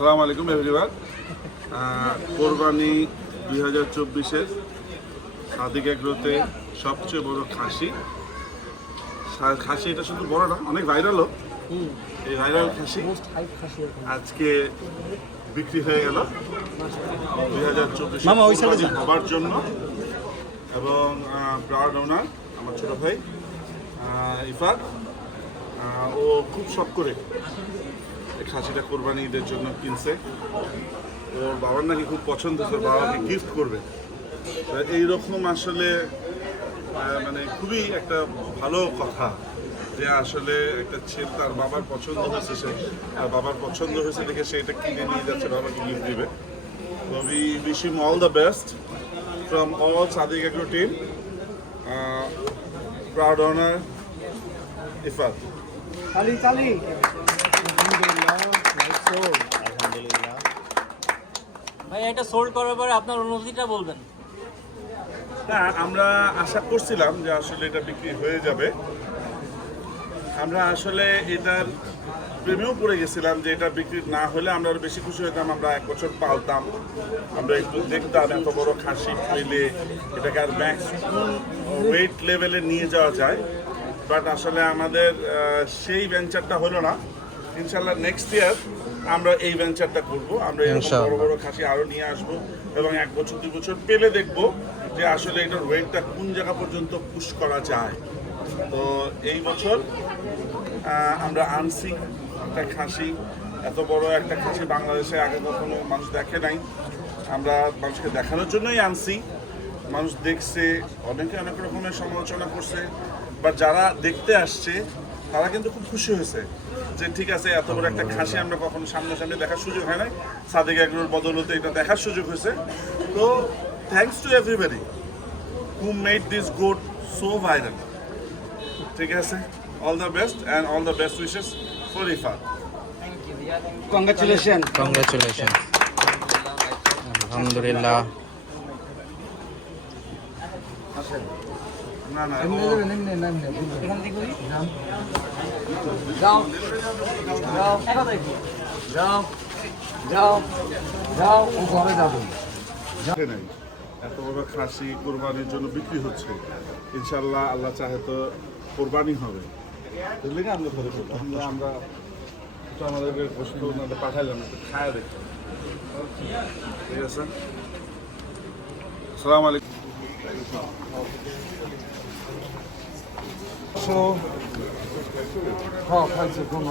আসসালামু আলাইকুম এভরিওয়ান। কোরবানি 2024-এর সাদিক এগ্রোতে সবচেয়ে বড় খাসি এটা শুধু বড় না, অনেক ভাইরালও। এই ভাইরাল খাসি আজকে বিক্রি হয়ে গেল 2024 হবার জন্য। এবং প্রাউড ওনার আমার ছোট ভাই ইফাত, ও খুব শখ করে খাসিটা কোরবানি ঈদের জন্য কিনছে। ওর বাবার নাকি খুব পছন্দ হয়েছে, বাবাকে গিফট করবে। এইরকম আসলে মানে খুবই একটা ভালো কথা যে আসলে একটা ছেলে তার বাবার পছন্দ হয়েছে, সে তার বাবার পছন্দ হয়েছে দেখে সে এটা কিনে নিয়ে যাচ্ছে, বাবাকে গিফট দিবে। তো we wish him all the best from all Sadiq agro team. Proud owner Ifat. ভাই এটা সোল্ড করার পরে আপনার অনুভূতিটা বলবেন। না, আমরা আশা করছিলাম যে আসলে এটা বিক্রি হয়ে যাবে। আমরা আসলে এটার প্রেমেও পড়ে গেছিলাম যে এটা বিক্রি না হলে আমরা আরো বেশি খুশি হতাম। আমরা 1 বছর পালতাম, আমরা একটু দেখতাম এত বড় খাসি পেলে এটাকে আর ম্যাক্স ওয়েট লেভেলে নিয়ে যাওয়া যায়। বাট আসলে আমাদের সেই ভেঞ্চারটা হলো না। ইনশাল্লাহ নেক্সট ইয়ার আমরা এই ভেঞ্চারটা করবো। আমরা এরকম বড় বড় খাসি আরও নিয়ে আসবো এবং 1 বছর 2 বছর পেলে দেখবো যে আসলে এটার ওয়েটটা কোন জায়গা পর্যন্ত পুশ করা যায়। তো এই বছর আমরা আনছি একটা খাসি, এত বড় একটা খাসি বাংলাদেশে আগে কখনো মানুষ দেখে নাই। আমরা মানুষকে দেখানোর জন্যই আনছি। মানুষ দেখছে, অনেকে অনেক রকমের সমালোচনা করছে, বা যারা দেখতে আসছে তারা কিন্তু খুব খুশি হয়েছে যে ঠিক আছে, এত বড় একটা খাসি আমরা কখনো সামনাসামনি দেখার সুযোগ হয় নাই, সাদিক এগ্রোর বদলতে এটা দেখার সুযোগ হয়েছে। তো thanks to everybody who made this goat so viral. ঠিক আছে, all the best and all the best wishes for Ifat. Congratulation. আলহামদুলিল্লাহ। না না, নাই এত বড় খাসি কোরবানির জন্য বিক্রি হচ্ছে। ইনশাল্লাহ আল্লাহ চাহে তো কোরবানি হবে। বুঝলি না, আমরা ধরে বলবো আমরা তো আমাদেরকে গোস্ত পাঠাইলাম, একটু খায়া দেখতাম। ঠিক আছে, আসসালামু আলাইকুম। হ্যাঁ খাইছে কোনো